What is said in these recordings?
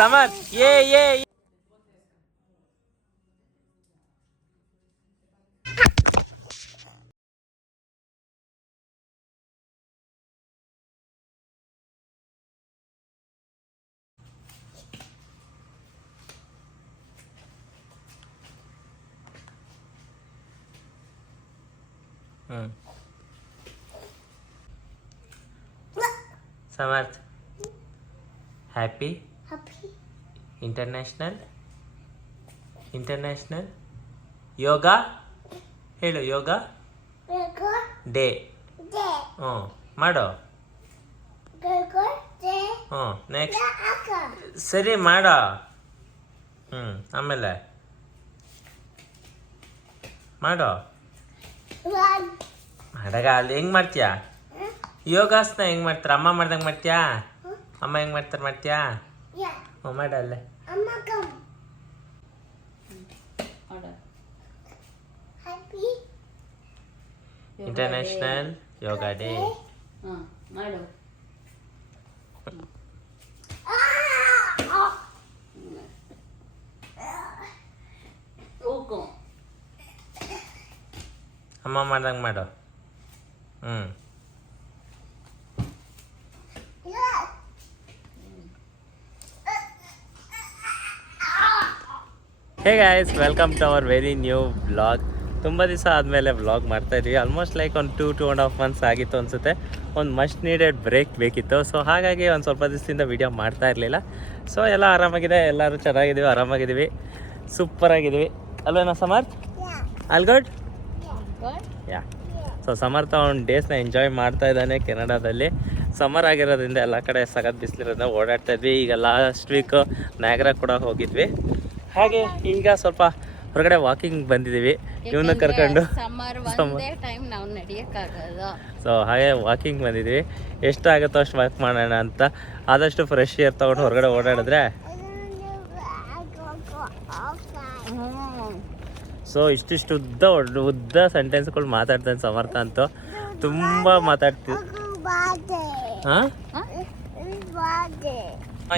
Summer ಏ ಏ ಹ್ಮ್ Samarth happy Happy. International international yoga ಹೇಳು ಯೋಗ ಡೇ. ಹ್ಞೂ, ಮಾಡೋ. ಹ್ಞೂ ನೆಕ್ಸ್ಟ್ ಸರಿ, ಮಾಡೋ. ಹ್ಞೂ, ಆಮೇಲೆ. ಮಾಡೋ. ಮಾಡಾಗ ಅಲ್ಲಿ ಹೆಂಗೆ ಮಾಡ್ತೀಯಾ? ಯೋಗಾಸನ ಹೆಂಗೆ ಮಾಡ್ತಾರೆ? ಅಮ್ಮ ಮಾಡ್ದಂಗೆ ಮಾಡ್ತೀಯಾ? ಅಮ್ಮ ಹೆಂಗೆ ಮಾಡ್ತಾರೆ ಮಾಡ್ತೀಯಾ? Yeah. ಹ್ಞೂ ಮಾಡ ಅಲ್ಲೇ Amma come. Happy. International yoga day ಹಾಂ ಮಾಡು Ah! ಹೋಗು ಅಮ್ಮ ಮಾಡ್ದಂಗೆ ಮಾಡು ಹ್ಞೂ hey guys welcome to our very new vlog ತುಂಬ ದಿವಸ ಆದಮೇಲೆ ವ್ಲಾಗ್ ಮಾಡ್ತಾ ಇದ್ವಿ. ಆಲ್ಮೋಸ್ಟ್ ಲೈಕ್ ಒಂದು two two and half months ಆಗಿತ್ತು ಅನಿಸುತ್ತೆ. ಒಂದು ಮಸ್ಟ್ ನೀಡೆಡ್ ಬ್ರೇಕ್ ಬೇಕಿತ್ತು. ಸೊ ಹಾಗಾಗಿ ಒಂದು ಸ್ವಲ್ಪ ದಿವಸದಿಂದ ವಿಡಿಯೋ ಮಾಡ್ತಾ ಇರಲಿಲ್ಲ. ಸೊ ಎಲ್ಲ ಆರಾಮಾಗಿದೆ. ಎಲ್ಲರೂ ಚೆನ್ನಾಗಿದ್ದೀವಿ ಆರಾಮಾಗಿದ್ದೀವಿ. ಸೂಪರಾಗಿದ್ದೀವಿ ಅಲ್ವೇನಾ ಸಮರ್ಥ್ ಅಲ್ಗಡ್ ಯಾ ಸೊ ಸಮರ್ಥ ಅವ್ನು ಡೇಸ್ನ ಎಂಜಾಯ್ ಮಾಡ್ತಾ ಇದ್ದಾನೆ ಕೆನಡಾದಲ್ಲಿ. ಸಮ್ಮರ್ ಆಗಿರೋದ್ರಿಂದ ಎಲ್ಲ ಕಡೆ ಸಗತ್ ಬಿಸಿಲಿರೋದ್ರಿಂದ ಓಡಾಡ್ತಾ ಇದ್ವಿ. ಈಗ ಲಾಸ್ಟ್ ವೀಕು ನಾಗರ ಕೂಡ ಹೋಗಿದ್ವಿ. ಹಾಗೆ ಈಗ ಸ್ವಲ್ಪ ಹೊರಗಡೆ ವಾಕಿಂಗ್ ಬಂದಿದ್ದೀವಿ. ಇವನ್ನ ಕರ್ಕೊಂಡು ಸೊ ಹಾಗೆ ವಾಕಿಂಗ್ ಬಂದಿದ್ವಿ ಎಷ್ಟಾಗುತ್ತೋ ಅಷ್ಟು ವಾಕ್ ಮಾಡೋಣ ಅಂತ ಆದಷ್ಟು ಫ್ರೆಶ್ ಏರ್ ತೊಗೊಂಡು ಹೊರಗಡೆ ಓಡಾಡಿದ್ರೆ. ಸೊ ಇಷ್ಟಿಷ್ಟು ಉದ್ದ ಒಡ್- ಉದ್ದ ಸೆಂಟೆನ್ಸ್ಗಳು ಮಾತಾಡ್ತಾನೆ ಸಮರ್ಥ ಅಂತ. ತುಂಬ ಮಾತಾಡ್ತೀವಿ. ಹಾಂ.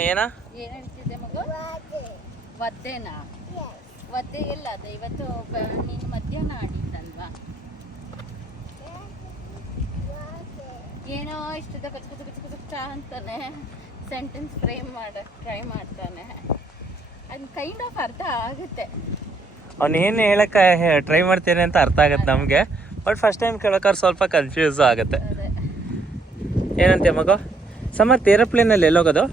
ಏನಾ? ಒದ್ದೆನಾ ಒದ್ದೆ ಇಲ್ಲ ಅದು ಇವತ್ತು ನೀನು ಮಧ್ಯಾಹ್ನ ಆಡಿದ್ದಲ್ವಾ ಏನೋ ಇಷ್ಟದ ಕಚ ಕಚ ಅಂತಾನೆ ಸೆಂಟೆನ್ಸ್ ಫ್ರೇಮ್ ಮಾಡ ಟ್ರೈ ಮಾಡ್ತಾನೆ. ಅದು ಕೈಂಡ್ ಆಫ್ ಅರ್ಥ ಆಗುತ್ತೆ. ಅವ್ನು ಏನು ಹೇಳಕ್ಕೆ ಟ್ರೈ ಮಾಡ್ತೇನೆ ಅಂತ ಅರ್ಥ ಆಗುತ್ತೆ ನಮಗೆ. ಬಟ್ ಫಸ್ಟ್ ಟೈಮ್ ಕೇಳೋಕ್ಕಾದ್ರೆ ಸ್ವಲ್ಪ ಕನ್ಫ್ಯೂಸ್ ಆಗುತ್ತೆ. ಏನಂತೆ ಮಗು? ಸಮರ್ಥ ಏರೋಪ್ಲೇನಲ್ಲಿ ಎಲ್ಲೋಗೋದು.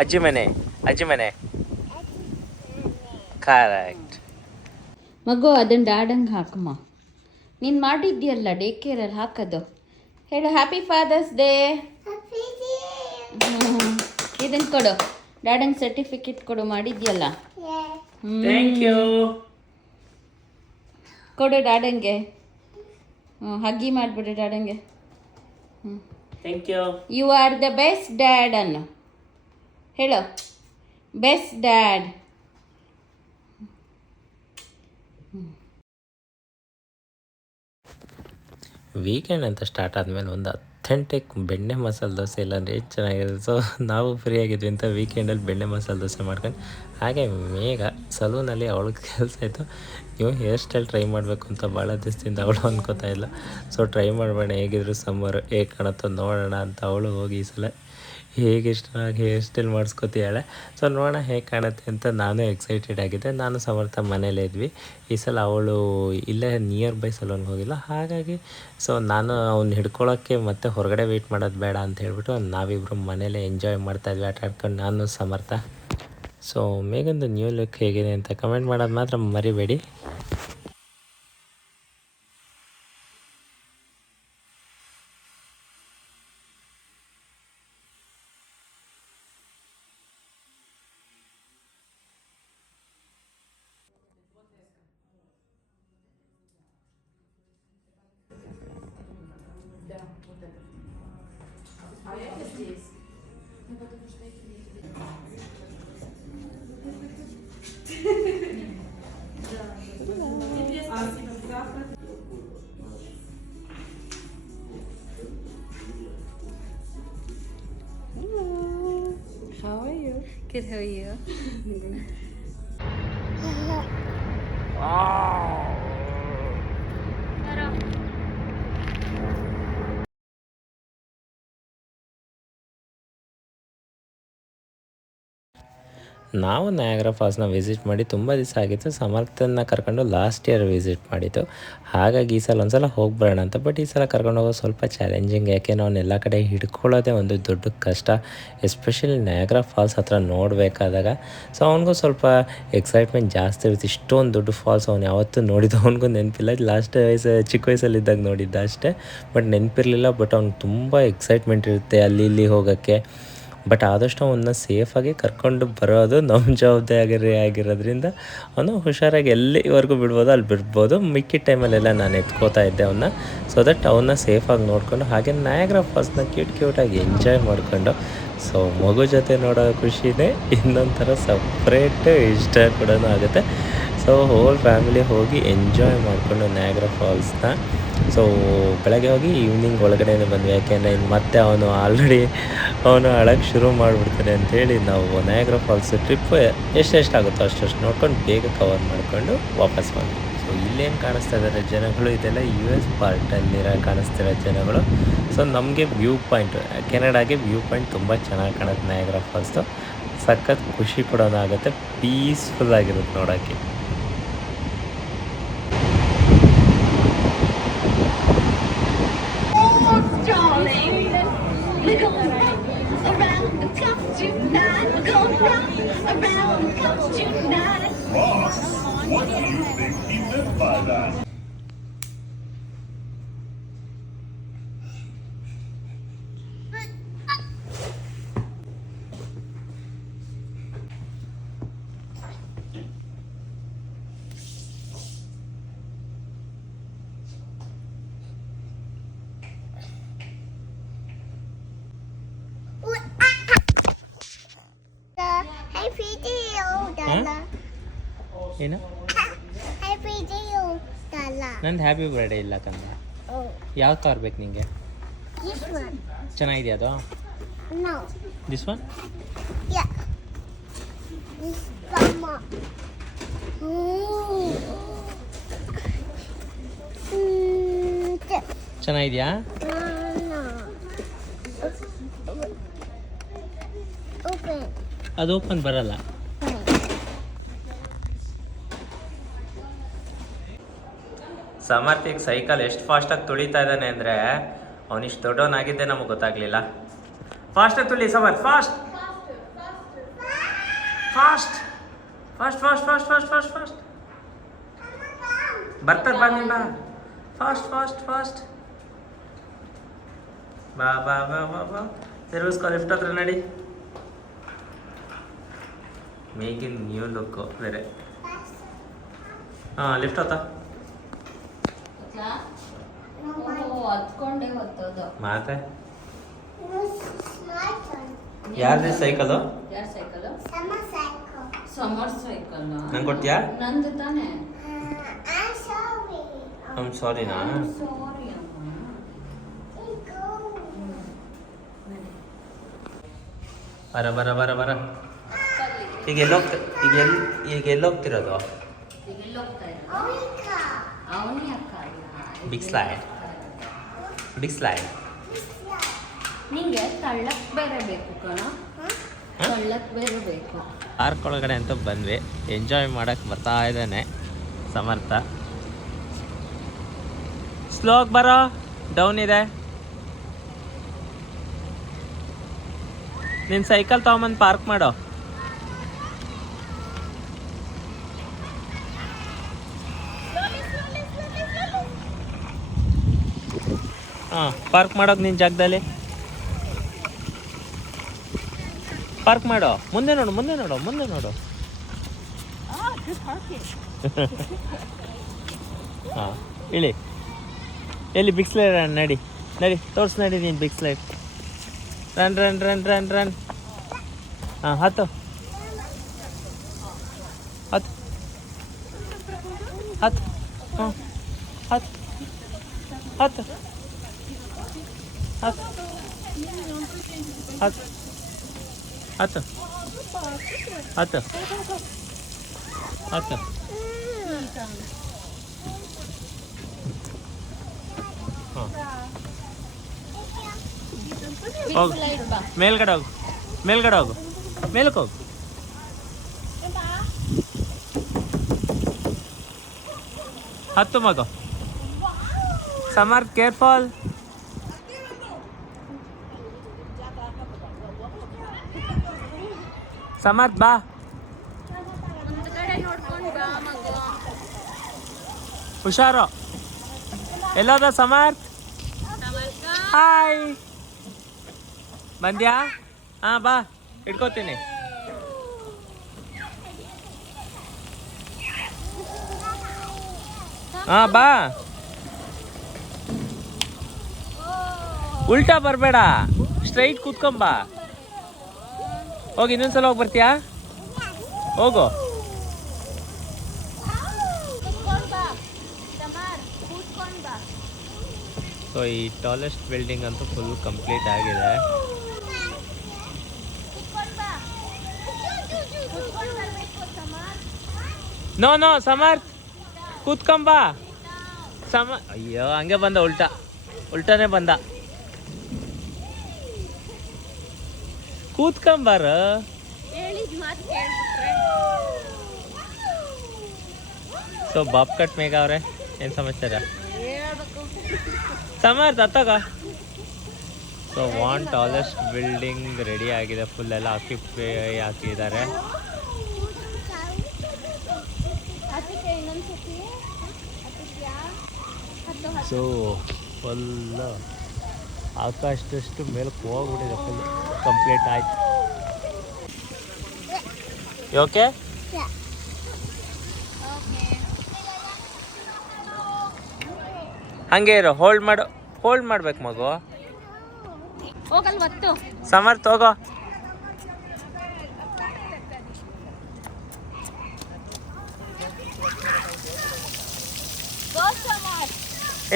ಅಜ್ಜಿ ಮನೆ ಅಜ್ಜಿ ಮನೆ ಕರೆಕ್ಟ್ ಮಗು ಅದನ್ನ ಡ್ಯಾಡಂಗೆ ಹಾಕಮ್ಮ. ನೀನು ಮಾಡಿದ್ಯಲ್ಲ ಡೇ ಕೇರಲ್ಲಿ ಹಾಕೋದು. ಹೇಳು ಹ್ಯಾಪಿ ಫಾದರ್ಸ್ ಡೇ. ಇದನ್ನು ಕೊಡು. ಡ್ಯಾಡಂಗೆ ಸರ್ಟಿಫಿಕೇಟ್ ಕೊಡು ಮಾಡಿದ್ಯಲ್ಲ Yes. ಥ್ಯಾಂಕ್ ಯು ಕೊಡು ಡಾಡಂಗೆ ಹ್ಞೂ ಹಗ್ಗಿ ಮಾಡಿಬಿಡು ಡ್ಯಾಡಂಗೆ ಹ್ಞೂ thank you you are the best dad ಅನ್ನು. ಹೇಳು. ಬೆಸ್ಟ್ ಡ್ಯಾಡ್ ವೀಕೆಂಡ್ ಅಂತ ಸ್ಟಾರ್ಟ್ ಆದಮೇಲೆ ಒಂದು ಅಥೆಂಟಿಕ್ ಬೆಣ್ಣೆ ಮಸಾಲೆ ದೋಸೆ ಇಲ್ಲ ಅಂದರೆ ಎಷ್ಟು ಚೆನ್ನಾಗಿರುತ್ತೆ ಸೊ ನಾವು ಫ್ರೀ ಆಗಿದ್ವಿ ಅಂತ ವೀಕೆಂಡಲ್ಲಿ ಬೆಣ್ಣೆ ಮಸಾಲೆ ದೋಸೆ ಮಾಡ್ಕೊಂಡು. ಹಾಗೆ ಮೇಘ ಸಲೂನಲ್ಲಿ ಅವಳಿಗೆ ಕೆಲಸ ಆಯಿತು. ನೀವು ಹೇರ್ ಸ್ಟೈಲ್ ಟ್ರೈ ಮಾಡಬೇಕು ಅಂತ ಭಾಳ ದಿವಸದಿಂದ ಅವಳು ಅನ್ಕೋತಾ ಇಲ್ಲ. ಸೊ ಟ್ರೈ ಮಾಡಬೇಡ, ಹೇಗಿದ್ರು ಸಮ್ಮರ್ ಹೇಗೆ ಕಾಣುತ್ತೋ ನೋಡೋಣ ಅಂತ ಅವಳು ಹೋಗಿ ಈ ಸಲ ಹೇಗೆ ಇಷ್ಟನಾಗಿ ಹೇರ್ ಸ್ಟೈಲ್ ಮಾಡಿಸ್ಕೊತೀಯಾಳೆ ಸೊ ನೋಡೋಣ ಹೇಗೆ ಕಾಣುತ್ತೆ ಅಂತ ನಾನು ಎಕ್ಸೈಟೆಡ್ ಆಗಿದ್ದೆ. ನಾನು ಸಮರ್ಥ ಮನೇಲೇ ಇದ್ವಿ. ಈ ಸಲ ಅವಳು ಇಲ್ಲೇ ನಿಯರ್ ಬೈ ಸಲೂನ್ಗೆ ಹೋಗಿಲ್ಲ. ಹಾಗಾಗಿ ಸೊ ನಾನು ಅವ್ನು ಹಿಡ್ಕೊಳ್ಳೋಕ್ಕೆ ಮತ್ತೆ ಹೊರಗಡೆ ವೆಯ್ಟ್ ಮಾಡೋದು ಬೇಡ ಅಂತ ಹೇಳ್ಬಿಟ್ಟು ನಾವಿಬ್ಬರು ಮನೇಲೇ ಎಂಜಾಯ್ ಮಾಡ್ತಾ ಇದ್ವಿ, ಆಟ ಆಡ್ಕೊಂಡು. ನಾನು ಸಮರ್ಥ. ಸೊ ಮೇಗೊಂದು ನ್ಯೂ ಲುಕ್ ಹೇಗಿದೆ ಅಂತ ಕಮೆಂಟ್ ಮಾಡೋದು ಮಾತ್ರ ಮರಿಬೇಡಿ. Good, how are you? Ah. ನಾವು ನಯಾಗ್ರಾ ಫಾಲ್ಸ್ನ ವಿಸಿಟ್ ಮಾಡಿ ತುಂಬ ದಿವಸ ಆಗಿತ್ತು. ಸಮರ್ಥನ ಕರ್ಕೊಂಡು ಲಾಸ್ಟ್ ಇಯರ್ ವಿಸಿಟ್ ಮಾಡಿದ್ದು. ಹಾಗಾಗಿ ಈ ಸಲ ಒಂದ್ಸಲ ಹೋಗಿ ಬರೋಣ ಅಂತ ಬಟ್ ಈ ಸಲ ಕರ್ಕೊಂಡು ಹೋಗೋದು ಸ್ವಲ್ಪ ಚಾಲೆಂಜಿಂಗ್ ಯಾಕೆ ನಾವು ಎಲ್ಲ ಕಡೆ ಹಿಡ್ಕೊಳ್ಳೋದೇ ಒಂದು ದೊಡ್ಡ ಕಷ್ಟ. ಎಸ್ಪೆಷಲಿ ನಯಾಗ್ರಾ ಫಾಲ್ಸ್ ಹತ್ರ ನೋಡಬೇಕಾದಾಗ ಸೊ ಅವನಿಗೂ ಸ್ವಲ್ಪ ಎಕ್ಸೈಟ್ಮೆಂಟ್ ಜಾಸ್ತಿ ಇರುತ್ತೆ. ಇಷ್ಟೊಂದು ದೊಡ್ಡ ಫಾಲ್ಸ್ ಅವ್ನು ಯಾವತ್ತೂ ನೋಡಿದ್ದು ಅವನಿಗೂ ನೆನಪಿಲ್ಲ. ಲಾಸ್ಟ್ ವಯಸ್ಸು, ಚಿಕ್ಕ ವಯಸ್ಸಲ್ಲಿದ್ದಾಗ ನೋಡಿದ್ದ ಅಷ್ಟೇ. ಬಟ್ ನೆನಪಿರಲಿಲ್ಲ ಬಟ್ ಅವ್ನಿಗೆ ತುಂಬ ಎಕ್ಸೈಟ್ಮೆಂಟ್ ಇರುತ್ತೆ ಅಲ್ಲಿ ಇಲ್ಲಿ ಹೋಗೋಕ್ಕೆ. ಬಟ್ ಆದಷ್ಟು ಅವನ್ನ ಸೇಫಾಗಿ ಕರ್ಕೊಂಡು ಬರೋದು ನಮ್ಮ ಜವಾಬ್ದಾರಿ ಆಗಿರೋದ್ರಿಂದ ಅವನು ಹುಷಾರಾಗಿ ಎಲ್ಲಿವರೆಗೂ ಬಿಡ್ಬೋದು ಅಲ್ಲಿ ಬಿಡ್ಬೋದು. ಮಿಕ್ಕಿದ ಟೈಮಲ್ಲೆಲ್ಲ ನಾನು ಎತ್ಕೋತಾ ಇದ್ದೆ ಅವನ್ನ ಸೊ ದಟ್ ಅವನ್ನ ಸೇಫಾಗಿ ನೋಡಿಕೊಂಡು ಹಾಗೆ ನಯಾಗ್ರಾ ಫಾಲ್ಸ್ನ ಕ್ಯೂಟ್ ಕ್ಯೂಟಾಗಿ ಎಂಜಾಯ್ ಮಾಡಿಕೊಂಡು ಸೊ ಮಗು ಜೊತೆ ನೋಡೋ ಖುಷಿನೇ ಇನ್ನೊಂಥರ ಸಪ್ರೇಟ್ ಇಷ್ಟ ಕೂಡ ಆಗುತ್ತೆ. ಸೊ ಹೋಲ್ ಫ್ಯಾಮಿಲಿ ಹೋಗಿ ಎಂಜಾಯ್ ಮಾಡಿಕೊಂಡು ನಯಾಗ್ರಾ ಫಾಲ್ಸ್ನ ಸೊ ಬೆಳಗ್ಗೆ ಹೋಗಿ ಈವ್ನಿಂಗ್ ಒಳಗಡೆನೇ ಬಂದ್ವಿ. ಯಾಕೆಂದರೆ ಇನ್ನು ಮತ್ತೆ ಅವನು ಆಲ್ರೆಡಿ ಅವನು ಅಳಕ್ಕೆ ಶುರು ಮಾಡಿಬಿಡ್ತಾನೆ ಅಂತೇಳಿ ನಾವು ನಯಾಗ್ರಾ ಫಾಲ್ಸ್ ಟ್ರಿಪ್ ಎಷ್ಟೆಷ್ಟಾಗುತ್ತೋ ಅಷ್ಟು ನೋಡ್ಕೊಂಡು ಬೇಗ ಕವರ್ ಮಾಡಿಕೊಂಡು ವಾಪಸ್ ಬಂದ್ವಿ. ಸೊ ಇಲ್ಲೇನು ಕಾಣಿಸ್ತಾ ಇದ್ದಾರೆ ಜನಗಳು, ಇದೆಲ್ಲ ಯು ಎಸ್ ಪಾರ್ಟಲ್ಲಿರೋ ಕಾಣಿಸ್ತಿರೋ ಜನಗಳು. ಸೊ ನಮಗೆ ವ್ಯೂ ಪಾಯಿಂಟ್ ಕೆನಡಾಗೆ ವ್ಯೂ ಪಾಯಿಂಟ್ ತುಂಬ ಚೆನ್ನಾಗಿ ಕಾಣುತ್ತೆ ನಯಾಗ್ರಾ ಫಾಲ್ಸ್ದು ಸಖತ್ ಖುಷಿ ಕೊಡೋದಾಗುತ್ತೆ ಪೀಸ್ಫುಲ್ ಆಗಿರುತ್ತೆ ನೋಡೋಕ್ಕೆ. ಏನು? ನಂದು ಹ್ಯಾಪಿ ಬರ್ಡೇ ಇಲ್ಲ ಕಂದ. ಯಾವ ಕಾರ್ ಬೇಕು ನಿಂಗೆ? ಚೆನ್ನಾಗಿದೆಯಾ ಅದು? ದಿಸ್ ಒನ್ ಚೆನ್ನಾಗಿದೆಯಾ? ಅದು ಓಪನ್ ಬರಲ್ಲ. ಸಮರ್ಥಿಗೆ ಸೈಕಲ್ ಎಷ್ಟು ಫಾಸ್ಟಾಗಿ ತುಳಿತಾ ಇದ್ದಾನೆ ಅಂದರೆ ಅವನಿಷ್ಟು ದೊಡ್ಡವನಾಗಿದ್ದೆ ನಮಗೆ ಗೊತ್ತಾಗಲಿಲ್ಲ. ಫಾಸ್ಟಾಗಿ ತುಳಿ Samarth fast fast fast fast fast fast fast fast ಬರ್ತಾರೆ ಬಾ ನೀನ್ ಫಾಸ್ಟ್ ಫಾಸ್ಟ್ ಫಾಸ್ಟ್ ಬಾ ಬಾ ಬಾ ಬಾ ಬಾ. ತಿರುಗಿಸ್ಕೊ ಲಿಫ್ಟ್ ಹತ್ರ ನಡಿ. ಮೇಕಿಂಗ್ ನ್ಯೂ ಲುಕ್ಕು ಬೇರೆ. ಹಾಂ ಲಿಫ್ಟ್ ಹತ್ತ? ಹತ್ಕೊಂಡೆ ಹೊತ್ತೋದು ಮಾತೆ. ಯಾರ್ದು ಸೈಕಲು? ಯಾರ ಸೈಕಲ್. Summer cycle. ನಂಗೆ ಕೊಡ್ತೀಯಾ ನಂದು ತಾನೆ. I'm sorry. ಐಮ್ ಸಾರಿನಾ ಸಾರಿ. ಬರ ಬರ ಬರ ಬರ. ಈಗ ಎಲ್ಲೋಗ್ತ ಈಗ ಎಲ್ಲಿ ಈಗ ಎಲ್ಲೋಗ್ತಿರೋದು? ಈಗ ಎಲ್ಲಿ ಹೋಗ್ತಾ ಇದ್ದ? Oika. ಅವನೇ ಅಕ್ಕ ಅಲ್ಲ ಸ್ಲೈಡ್. ಬಿಗ್ ಸ್ಲೈಡ್ ನಿಂಗೆ ತಳ್ಳಕ್ ಬೇರೆ ಬೇಕು ಕಣ. ತಳ್ಳಕ್ ಬೇರೆ ಬೇಕು. ಪಾರ್ಕ್ ಒಳಗಡೆ ಅಂತ ಬಂದ್ವಿ. ಎಂಜಾಯ್ ಮಾಡಕ್ಕೆ ಬರ್ತಾ ಇದ್ದಾನೆ ಸಮರ್ಥ. ಸ್ಲೋಗ್ ಬರೋ. ಡೌನ್ ಇದೆ. ನಿನ್ನ ಸೈಕಲ್ ತೊಗೊಂಬಂದು ಪಾರ್ಕ್ ಮಾಡೋ. ಹಾಂ ಪಾರ್ಕ್ ಮಾಡೋದು ನಿನ್ನ ಜಾಗದಲ್ಲಿ? ಪಾರ್ಕ್ ಮಾಡೋ? ಮುಂದೆ ನೋಡು ಮುಂದೆ ನೋಡು ಮುಂದೆ ನೋಡು. ಹಾಂ, ಇಳಿ. ಎಲ್ಲಿ ಬಿಗ್ ಸ್ಲೈಡ್ ರನ್ ನಡಿ ನಡಿ, ತೋರ್ಸ್ ನಡಿ ನೀನು big slide run run run run run ಹಾಂ, ಹತ್ತು. ಹತ್ತು. ಹತ್ತು. ಹಾಂ, ಹತ್ತು. ಹತ್ತು. हाथ हाथ हाथ हाथ मेल का डॉग। ಸಮರ್ಥ್ ಬಾ. ಹುಷಾರು. ಎಲ್ಲೋದ ಸಮರ್ಥ್? ಹಾಯ್ ಬಂದ್ಯಾ? ಹಾಂ, ಬಾ. ಇಟ್ಕೋತೀನಿ ಹಾಂ, ಬಾ. ಉಲ್ಟಾ ಬರಬೇಡ. ಸ್ಟ್ರೈಟ್ ಕೂತ್ಕೊಂಬ ಹೋಗಿ ಇನ್ನೊಂದ್ಸಲ ಹೋಗಿ ಬರ್ತೀಯಾ? ಹೋಗು. ಸೊ ಈ ಟಾಲೆಸ್ಟ್ ಬಿಲ್ಡಿಂಗ್ ಅಂತೂ ಫುಲ್ ಕಂಪ್ಲೀಟ್ ಆಗಿದೆ. ನೋ ನೋ ಸಮರ್ಥ್ ಕೂತ್ಕೊಂಬ ಸಮ ಅಯ್ಯೋ, ಹಂಗೆ ಬಂದ, ಉಲ್ಟಾ. ಉಲ್ಟಾನೇ ಬಂದ. ಕೂತ್ಕೊಂಬಾರ? ಸೊ ಬಾಪ್ ಕಟ್ ಮೇಘ ಅವ್ರೆ ಏನು ಸಮಾಚಾರ? ಸಮಾರ್ ತತ್ತಗ so one tallest building ready ಆಗಿದೆ ಫುಲ್ ಎಲ್ಲ ಹಾಕಿ ಹಾಕಿದ್ದಾರೆ. ಸೊ ಫುಲ್ ಆಕಾಶದಷ್ಟು ಮೇಲಕ್ಕೆ ಹೋಗ್ಬಿಟ್ಟಿದೆ ಫುಲ್ ಕಂಪ್ಲೀಟ್ ಆಯ್ತು. ಓಕೆ ಹಂಗೆ ಇರೋ ಹೋಲ್ಡ್ ಮಾಡು ಹೋಲ್ಡ್ ಮಾಡ್ಬೇಕು ಮಗು. ಸಮರ್ಥ, ಹೋಗೋ.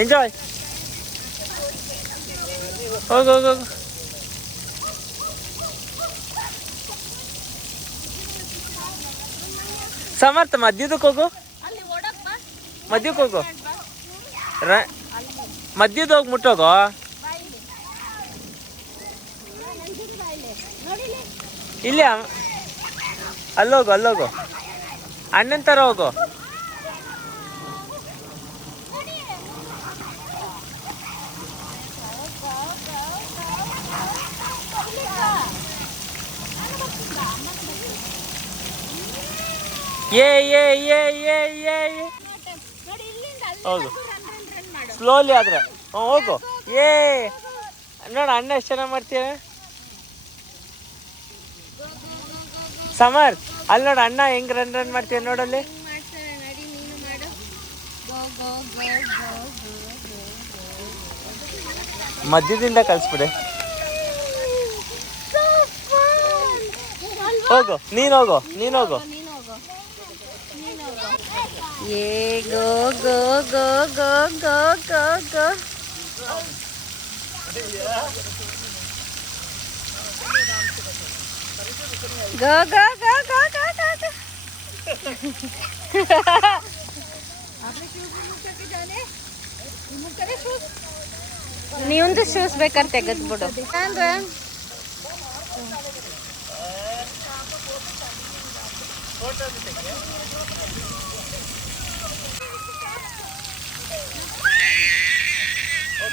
ಎಂಜಾಯ್ ಹೋಗು ಹೋಗ ಸಮರ್ಥ ಮದ್ಯದಕ್ಕೆ ಹೋಗು. ಮಧ್ಯಕ್ಕೆ ಹೋಗು. ರ ಮದ್ಯದ ಹೋಗಿ ಮುಟ್ಟೋಗು. ಇಲ್ಲ ಅಲ್ಲೋಗು ಅಲ್ಲೋಗು. ಅಣ್ಣನ ಥರ ಹೋಗು. ಏ ಏ ಏ ಏ ಏ. ಹೌದು. ಸ್ಲೋಲಿ ಆದ್ರೆ. ಹ್ಞೂ ಹೋಗು. ಏ. ನೋಡ, ಅಣ್ಣ ಎಷ್ಟು ಚೆನ್ನಾಗಿ ಮಾಡ್ತೀಯ? ಸಮರ್, ಅಲ್ಲಿ ನೋಡ, ಅಣ್ಣ ಹೆಂಗ್ ರನ್ ರನ್ ಮಾಡ್ತೀಯ ನೋಡಲ್ಲಿ ಮಧ್ಯದಿಂದ ಕಳಿಸ್ಬಿಡಿ. ಹೋಗು, ನೀನು ಹೋಗು ನೀನು ಹೋಗು. ये गो गो गो गो गो गो गो गो गो गो गो गो गो आपने शूज़ तो शूज़ बड़ो फ़ोटो भी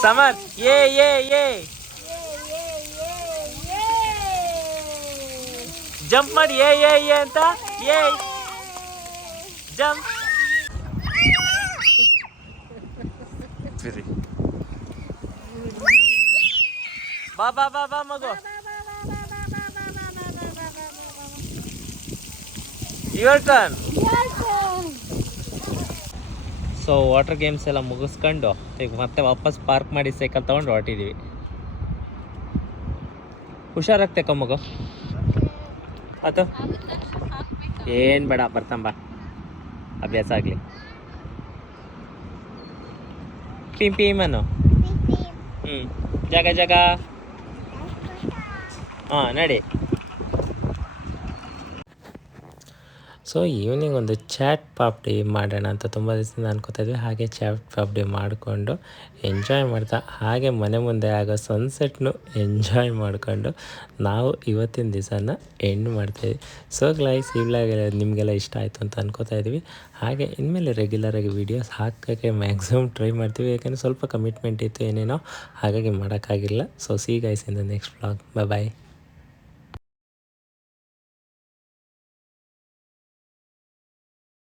Samar, Ye ye ye. Jump mari ye ye ye entah, Ye. Jump. Pilih. Ba ba ba ba mago. You're done. So water games ಎಲ್ಲ ಮುಗಿಸ್ಕೊಂಡು ಈಗ ಮತ್ತೆ ವಾಪಸ್ ಪಾರ್ಕ್ ಮಾಡಿ ಸೈಕಲ್ ತೊಗೊಂಡು ಹೊರಟಿದ್ದೀವಿ ಹುಷಾರಾಗಿ ಕಮ್ಮಗು. ಮಗು ಆತು. ಏನು ಬೇಡ ಬರ್ತಾಂಬ ಅಭ್ಯಾಸ ಆಗಲಿ. ಪಿಂಪಿ ಪಿಮನು ಹ್ಞೂ ಜಾಗ ಜಾಗ. ಹಾಂ ನಡಿ. ಸೊ ಈವ್ನಿಂಗ್ ಒಂದು ಚಾಟ್ ಪಾಪ್ ಡೇ ಮಾಡೋಣ ಅಂತ ತುಂಬ ದಿವಸದಿಂದ ಅನ್ಕೋತಾ ಇದ್ವಿ. ಹಾಗೆ ಚಾಟ್ ಪಾಪ್ ಡೇ ಮಾಡಿಕೊಂಡು ಎಂಜಾಯ್ ಮಾಡ್ತಾ, ಹಾಗೆ ಮನೆ ಮುಂದೆ ಆಗೋ ಸನ್ಸೆಟ್ನು ಎಂಜಾಯ್ ಮಾಡಿಕೊಂಡು ನಾವು ಇವತ್ತಿನ ದಿವಸನ ಎಂಡ್ ಮಾಡ್ತೀವಿ ಸೊ ಗ್ಲೈಸ್ ವ್ಲಾಗ್ ನಿಮಗೆಲ್ಲ ಇಷ್ಟ ಆಯಿತು ಅಂತ ಅನ್ಕೋತಾ ಇದ್ವಿ. ಹಾಗೆ ಇನ್ಮೇಲೆ ರೆಗ್ಯುಲರಾಗಿ ವೀಡಿಯೋಸ್ ಹಾಕೋಕ್ಕೆ ಮ್ಯಾಕ್ಸಿಮಮ್ ಟ್ರೈ ಮಾಡ್ತೀವಿ. ಯಾಕೆಂದರೆ ಸ್ವಲ್ಪ ಕಮಿಟ್ಮೆಂಟ್ ಇತ್ತು ಏನೇನೋ, ಹಾಗಾಗಿ ಮಾಡೋಕ್ಕಾಗಿಲ್ಲ. So see guys in next blog bye